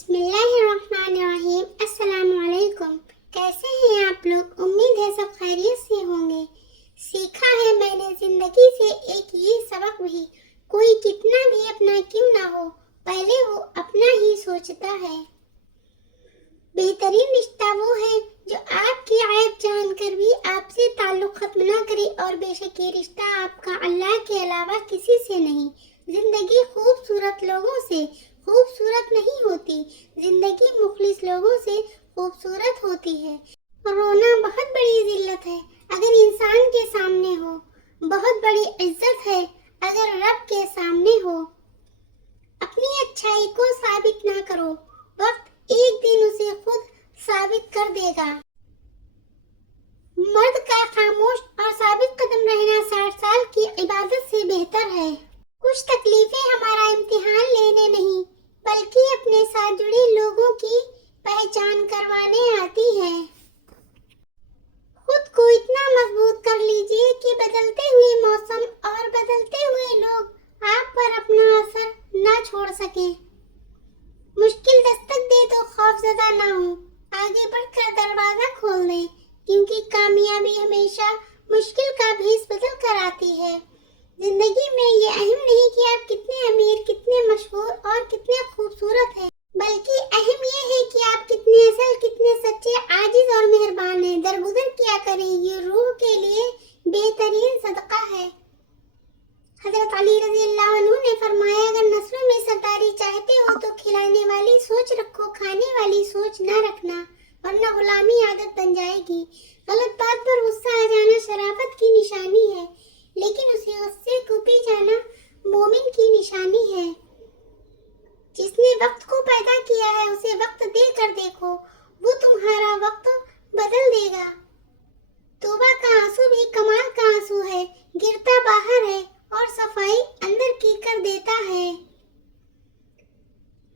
बिस्मिल्लाहिर्रहमानिर्रहीम। अस्सलाम वालेकुम। कैसे हैं आप लोग? उम्मीद है सब खैरियत से होंगे। सीखा है मैंने जिंदगी से एक ये सबक भी, कोई कितना भी अपना क्यों ना हो, पहले वो अपना ही सोचता है। बेहतरीन रिश्ता वो है जो आपकी ऐब जानकर भी आपसे ताल्लुक खत्म ना करे, और बेशक ये रिश्ता आपका अल्लाह के अलावा किसी से नहीं। जिंदगी खूबसूरत लोगों से खूबसूरत नहीं होती, जिंदगी मुखलिस लोगों से खूबसूरत होती है। रोना बहुत बड़ी जिल्लत है अगर इंसान के सामने हो, बहुत बड़ी इज्जत है अगर रब के सामने हो। अपनी अच्छाई को साबित ना करो, वक्त एक दिन उसे खुद साबित कर देगा। मर्द का खामोश और साबित कदम रहना 60 साल की इबादत से बेहतर है। कुछ तकलीफें हमारा इम्तिहान लेने नहीं, बल्कि अपने साथ जुड़े लोगों की पहचान करवाने आती है। खुद को इतना मजबूत कर लीजिए कि बदलते हुए मौसम और बदलते हुए लोग आप पर अपना असर न छोड़ सके। मुश्किल दस्तक दे तो खौफज़दा ना हो, आगे बढ़कर दरवाजा खोल दे, क्योंकि कामयाबी हमेशा मुश्किल का भेस बदल कर आती है। जिंदगी में ये अहम नहीं कि आप कितने अमीर, कितने मशहूर और कितने खूबसूरत हैं, बल्कि अहम ये है कि आप कितने असल, कितने सच्चे, आजिज और मेहरबान हैं। दरगुजर किया करें, ये रूह के लिए बेहतरीन सदका है। हजरत अली रज़ी अल्लाह अन्हु ने फरमाया, अगर नस्लों में सरदारी चाहते हो तो खिलाने वाली सोच रखो, खाने वाली सोच न रखना, वरना गुलामी आदत बन जाएगी। गलत बात पर गुस्सा आ जाना शराफत की निशानी है, लेकिन उसे गुस्से को पी जाना मोमिन की निशानी है। जिसने वक्त को पैदा किया है उसे वक्त देकर देखो, वो तुम्हारा वक्त बदल देगा। तौबा का आंसू भी कमाल का आंसू है, गिरता बाहर है और सफाई अंदर की कर देता है।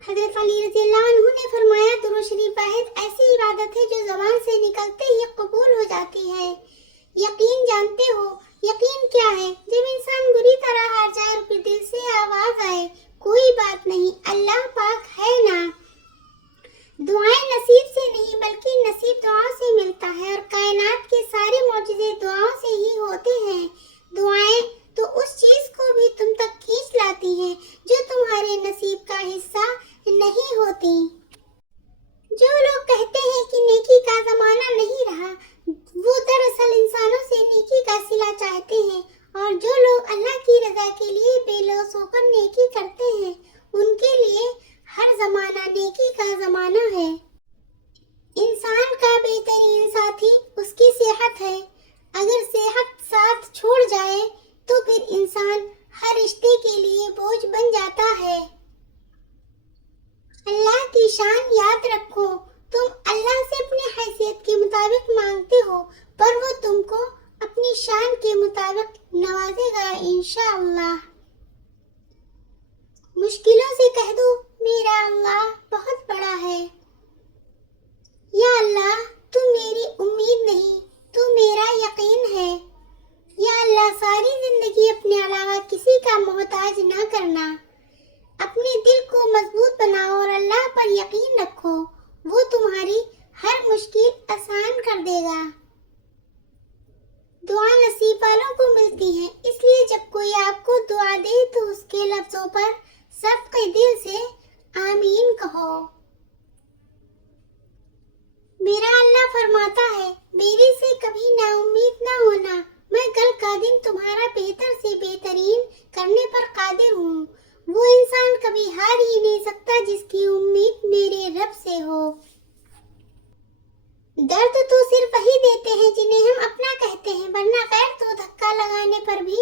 हजरत अली रज़ी अल्लाह अन्हु ने फरमाया, दुरूद शरीफ वाहिद ऐसी इबादत है जो ज़बान से निकलते ही कबूल हो जाती है। यकीन जानते हो यकीन क्या है? जब इंसान बुरी तरह हार जाए और फिर दिल से आवाज आए, कोई बात नहीं, अल्लाह पाक है ना। दुआएं नसीब से नहीं बल्कि नसीब दुआओं से मिलता है, और कायनात के सारे मौजूदे दुआओं से ही होते हैं। दुआएं तो उस चीज को भी तुम तक खींच लाती हैं जो तुम्हारे नसीब का हिस्सा नहीं होती। जो लोग कहते हैं कि नेकी का जमाना नहीं रहा, वो दरअसल इंसानों से नेकी का सिला चाहते हैं, और जो लोग अल्लाह की रजा के लिए बेलौस होकर नेकी करते हैं, उनके लिए हर जमाना नेकी का जमाना है। इंसान का बेहतरीन साथी उसकी सेहत है। अगर सेहत साथ छोड़ जाए तो फिर इंसान हर रिश्ते के लिए बोझ बन जाता है। अल्लाह की शान याद रखो, तुम अल्लाह से अपनी हैसियत के मुताबिक मांगते हो, पर वो तुमको अपनी शान के मुताबिक नवाजेगा इंशाअल्लाह। मुश्किलों से कह दो, मेरा अल्लाह बहुत बड़ा है। या अल्लाह, तू मेरी उम्मीद नहीं, तू मेरा यकीन है। या अल्लाह, सारी जिंदगी अपने अलावा किसी का मोहताज ना करना। अपने दिल को मजबूत बनाओ और अल्लाह पर यकीन रखो, वो तुम्हारी हर मुश्किल आसान कर देगा। दुआ नसीब वालों को मिलती है, इसलिए जब कोई आपको दुआ दे तो उसके लफ्जों पर सबके दिल से आमीन कहो। मेरा अल्लाह फरमाता है, मेरे से कभी नाउम्मीद ना होना, मैं कल का दिन तुम्हारा बेहतर से बेहतरीन करने पर कादिर हूँ। वो इंसान कभी हार ही नहीं सकता जिसकी उम्मीद मेरे रब से हो। दर्द तो सिर्फ वही देते हैं जिन्हें हम अपना कहते हैं, वरना गैर तो धक्का लगाने पर भी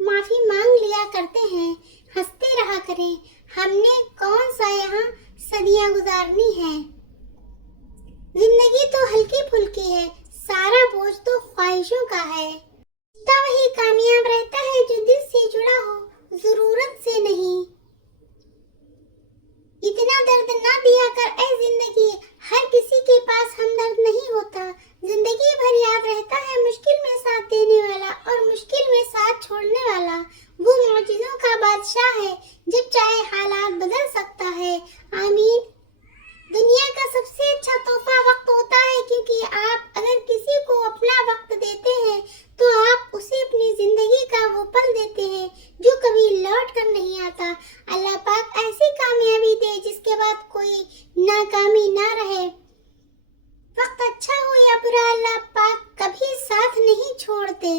माफी मांग लिया करते हैं। हंसते रहा करें, हमने कौन सा यहाँ सदियां गुजारनी है। जिंदगी तो हल्की फुल्की है, सारा बोझ तो ख्वाहिशों का है। तो वही कामयाब रहता है जो दिल से जुड़ा हो, जरूरत से नहीं। इतना दर्द ना दिया कर ऐ जिंदगी, हर किसी के पास हमदर्द नहीं होता। जिंदगी भर याद रहता है मुश्किल में साथ देने वाला और मुश्किल में साथ छोड़ने वाला। वो मौजूदों का बादशाह है, जब चाहे हालात बदल सकता है। आमीन। नाकामी ना रहे। वक्त अच्छा हो या बुरा, अल्लाह पाक कभी साथ नहीं छोड़ते।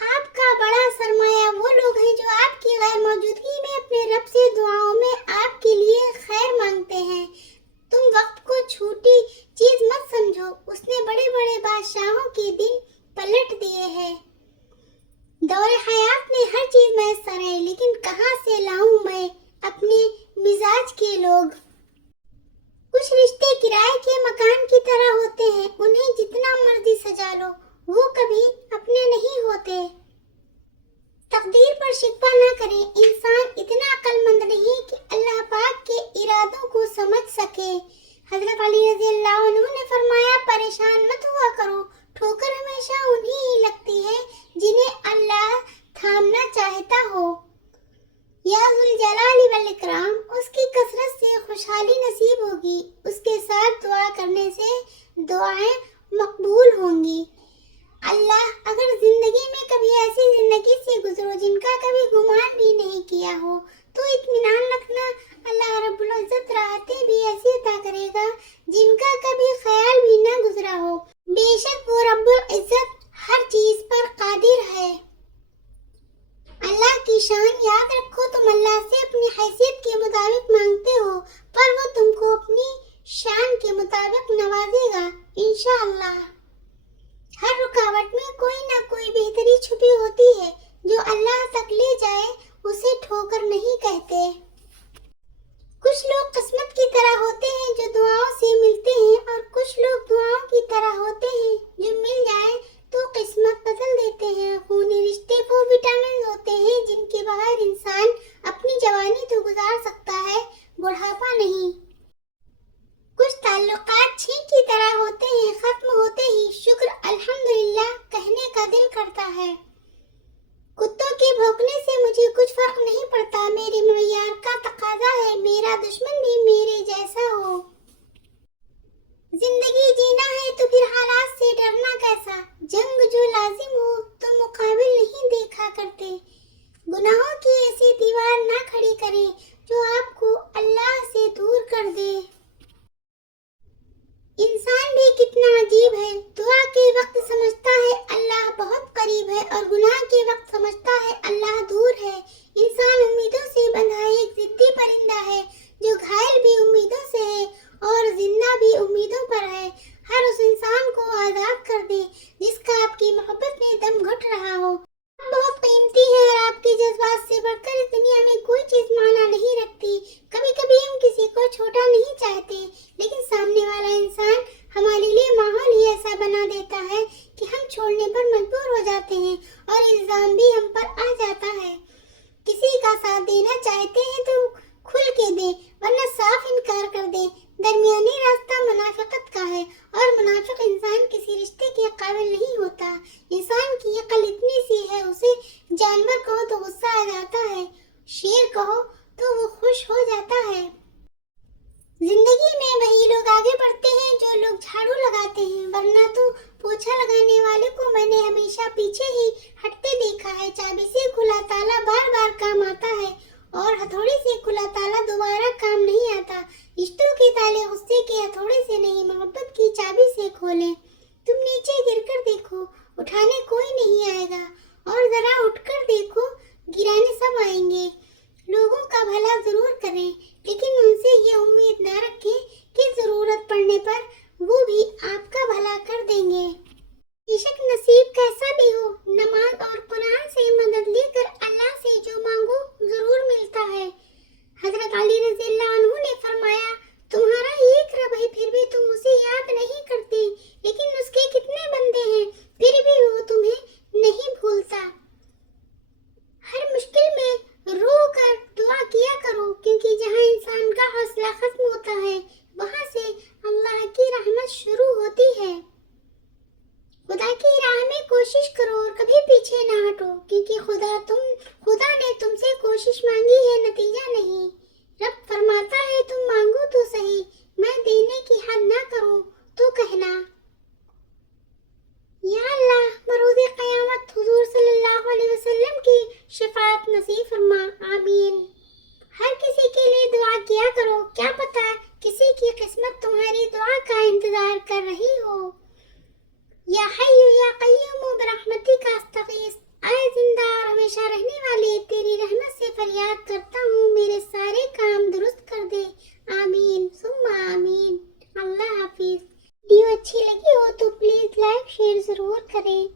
आपका बड़ा सरमाया वो लोग हैं जो आपकी गैर मौजूदगी में अपने रब से दुआओं में आपके लिए खैर मांगते हैं। तुम वक्त को छोटी चीज मत समझो, उसने बड़े बड़े बादशाहों के दिन पलट दिए हैं। दौरे हयात में हर चीज मैसर है, लेकिन कहाँ से लाऊं मैं अपने मिजाज के लोग। कुछ रिश्ते किराए के मकान की तरह होते हैं, उन्हें जितना मर्जी सजा लो, वो कभी अपने नहीं होते। तकदीर पर शिकवा न करें, इंसान इतना अक्लमंद नहीं कि अल्लाह पाक के इरादों को समझ सके। हजरत अली रज़ी अल्लाह अन्हु ने फरमाया, परेशान मत हुआ करो, ठोकर हमेशा उन्हीं ही लगती है जिन्हें अल्लाह थामना चाहता हो। या जुल जलाली वल इकराम, उसकी कसरत से खुशहाली नसीब होगी, उसके साथ दुआ करने से दुआएं मकबूल होंगी। अल्लाह, अगर जिंदगी में कभी ऐसी जिंदगी से गुजरो जिनका कभी गुमान भी नहीं किया हो, तो इत्मीनान रखना, अल्लाह रब्बुल इज्जत राहतें भी ऐसी अता करेगा जिनका कभी ख्याल भी ना गुजरा हो। बेशक वो रब्बुल इज्जत हर चीज पर कादिर है। अल्लाह की शान याद रखो, तुम अल्लाह से अपनी हैसियत के मुताबिक मांगते हो, पर वो तुमको अपनी शान के मुताबिक नवाजेगा इंशाअल्लाह। हर रुकावट में कोई ना कोई बेहतरी छुपी होती है, जो अल्लाह तक ले जाए उसे ठोकर नहीं कहते। कुछ लोग किस्मत की तरह होते हैं जो दुआओं से मिलते हैं, और कुछ लोग दुआओं की तरह होते हैं जो मिल जाए तो किस्मत बदल देते हैं। खूनी रिश्ते वो विटामिन होते हैं जिनके बगैर इंसान अपनी जवानी तो गुजार सकता है, बुढ़ापा नहीं। कुछ ताल्लुकात छींक की तरह होते हैं, खत्म होते ही शुक्र अल्हम्दुलिल्लाह कहने का दिल करता है। कुत्तों के भौंकने से मुझे कुछ फर्क नहीं पड़ता, मेरे मुय्यार का तकाजा है मेरा दुश्मन भी मेरे जैसा हो। जिंदगी जीना है तो फिर हालात से डरना कैसा, जंग जो लाजिम हो तो मुकाबिल नहीं देखा करते। गुनाहों की ऐसी दीवार ना खड़ी करें जो आपको अल्लाह से दूर कर दे। इंसान भी कितना अजीब है, दुआ के वक्त समझता है अल्लाह बहुत करीब है, और गुनाह के वक्त समझता है अल्लाह दूर है। इंसान उम्मीदों से बंधा एक जिद्दी परिंदा है, जो घायल भी उम्मीदों से है और जिंदा भी उम्मीदों पर है। हर उस इंसान को आजाद कर दे जिसका आपकी मोहब्बत में दम घुट रहा हो। बहुत कीमती है और आपके जज्बात से बढ़कर इस दुनिया में कोई चीज माना नहीं रखती। कभी कभी हम किसी को छोटा नहीं चाहते, लेकिन सामने वाला इंसान हमारे लिए माहौल ही ऐसा बना देता है कि हम छोड़ने पर मजबूर हो जाते हैं और इल्जाम भी हम पर आ जाता है। किसी का साथ देना चाहते हैं तो खुल के दे, वरना साफ इनकार कर दे। दरमियानी रास्ता मुनाफिकत का है, और मुनाफिक इंसान किसी रिश्ते के काबिल नहीं होता। इंसान की अकल इतनी सी है, उसे जानवर कहो तो गुस्सा आ जाता है, शेर कहो तो वो खुश हो जाता है। जिंदगी में वही लोग आगे बढ़ते हैं जो लोग झाड़ू लगाते हैं, वरना तो पोछा लगाने वाले को मैंने हमेशा पीछे ही हटते देखा है। चाबी से खुला ताला बार बार काम आता है, और हथौड़े से खुला ताला दोबारा काम नहीं आता। रिश्तों के ताले गुस्से के हथौड़े से नहीं, मोहब्बत की चाबी से खोले। तुम नीचे गिरकर देखो, उठाने कोई नहीं आएगा, और जरा उठकर देखो, गिराने सब आएंगे। लोगों का भला जरूर करें, लेकिन उनसे ये उम्मीद ना रखें कि जरूरत पड़ने पर वो भी आपका भला कर देंगे। बेशक नसीब कैसा भी हो, नमाज और कुरान से मदद लेकर अल्लाह से जो मांगो जरूर मिलता है। हजरत अली रज़ी अल्लाह अन्हु ने फरमाया, तुम्हारा एक रब है फिर भी तुम उसे याद नहीं करते, लेकिन उसके कितने बंदे हैं फिर भी वो तुम्हें नहीं भूलता। हर मुश्किल में रो कर दुआ किया करो, क्योंकि जहाँ انتظار کر رہی ہو۔ یا حی یا قیوم برحمتک استغیث، اے زندہ اور ہمیشہ رہنے والے، تیری رحمت سے فریاد کرتا ہوں، میرے سارے کام درست کر دے، آمین ثم آمین۔ اللہ حافظ۔ ویڈیو اچھی لگی ہو تو پلیز لائک شیئر ضرور کریں۔